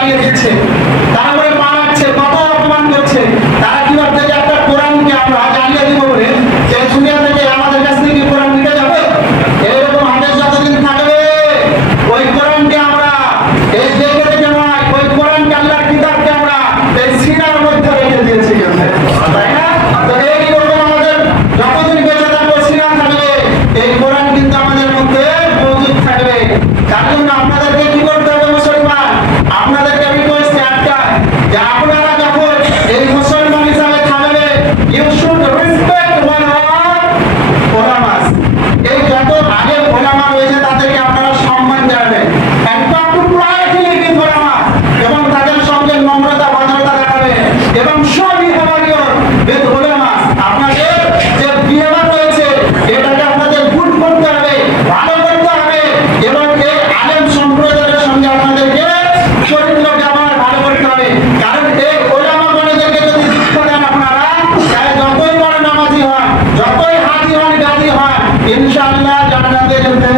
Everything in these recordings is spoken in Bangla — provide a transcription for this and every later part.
জ্বালিয়ে দিচ্ছে, তারপরে পালাচ্ছে, কত অপমান করছে। তারা কি ভাবছে যে একটা কোরআনকে আমরা জ্বালিয়ে দিব বলে এই দুনিয়া থেকে আমাদের কাছ থেকে কোরআন নিতে যাবে? এরকম হাদিস যতদিন থাকবে ওই কোরআনকে আমরা এই দেখে দেখে নয়, ওই কোরআনকে আল্লাহর কিতাবকে আমরা এই সিনার মধ্যে রেখে দিয়েছি, তাই না? তো এইরকম আমাদের যতদিন বেঁচে থাকবো সিনা থাকবে, এই কোরআন কিন্তু আমাদের মধ্যে মজুদ থাকবে। তার জন্য আপনাদেরকে কি করতে হবে মুসলমান? আপনাদেরকে রিকোয়েস্ট একটা, যে আপনারা যখন এই মুসলমান হিসাবে থাকবে, you should respect one of ওলামাস। এই যত আগে ওলামা রয়েছে তাদেরকে আপনারা সম্মান জানাবেন, এবং তাদের সঙ্গে নম্রতা ভদ্রতা দেখাবেন, এবং আপনাদের যে বিহেভিয়ার রয়েছে এটাকে আপনাদের গুড করতে হবে, ভালো করতে হবে, এবং এই আলেম সম্প্রদায়ের সঙ্গে আপনাদেরকে চরিত্র ব্যবহার ভালো করতে হবে। কারণ এই ওলামা গণদেরকে যদি শিক্ষা দেন আপনারা, তাহলে যতই বড় নামাজি হন, যতই হাজি হন, গাজী হন, ইনশাআল্লাহ জান্নাতে যেতে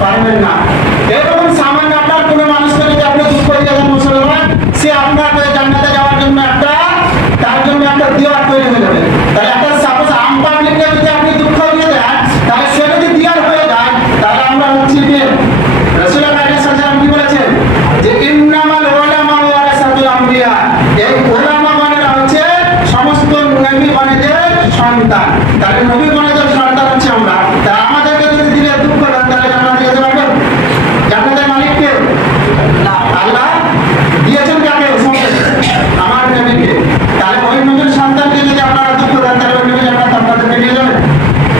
পারবেন না। এরকম সামান্য আপনার কোনো মানুষকে যদি আপনি দুঃখ দিয়ে দেন মুসলমান, সে আপনার জান্নাতে যাওয়ার জন্য তার জন্য একটা দিওয়ার তৈরি হয়ে যাবে। তাহলে একটা সাপোজ আম পাবলিককে যদি আপনি দুঃখ দিয়ে দেন, তাহলে সে যদি দিয়ার হয়ে যায়, তাহলে আমরা হচ্ছি কি? রাসূলুল্লাহ সাল্লাল্লাহু আলাইহি ওয়াসাল্লাম কি বলেছেন? যে ইন্নামাল উলামা ওয়ারাসাতুল আমবিয়া, এই উলামাগণেরা হচ্ছে সমস্ত নবীগণের সন্তান। তাহলে নবীগণের সন্তান হচ্ছে আমরা। তা আমাদেরকে যদি দিলে দুঃখ দেন, তাহলে জান্নাতে যেতে পারবেন? জান্নাতের মালিক কে? আল্লাহ দিয়েছেন কাকে? আমার নবীকে। তাহলে ওই নবীর সন্তানকে যদি আপনারা দুঃখ দেন, তাহলে ওই নবী জান্নাত আপনাদেরকে নিয়ে যাবেন?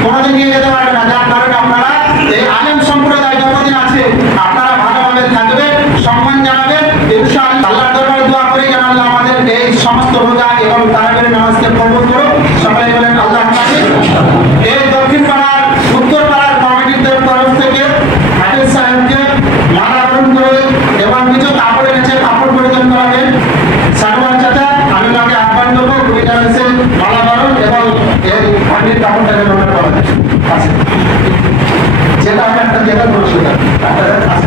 কোনোদিন নিয়ে যেতে পারবেন না। যার কারণে আপনারা এই আলেম সম্প্রদায় যতদিন আছে আপনারা ভালোভাবে থাকবেন, সম্মান জানাবেন। ইনশাআল্লাহ আল্লাহর দরবারে দোয়া করি যেন আল্লাহ আমাদের এই সমস্ত রোজা এবং তারাবির নামাজকে কবুল করুন। সবাই বলেন আল্লাহুম্মা আমিন। এই দক্ষিণ পাড়ার উত্তর পাড়ার কমিটির তরফ থেকে হাফেজ সাহেবকে মালা গ্রহণ করে এবং কিছু কাপড় এনেছে, কাপড় পরিধান করাবেন। সালমান চাচা, আমি ওনাকে আহ্বান করবো কুড়িটা এসে মালা গ্রহণ এবং এই পানির কাপড়টাকে গ্রহণ করা যায়। আছে যেটা আমি একটা জায়গায় বসে থাকি আপনাদের আছে।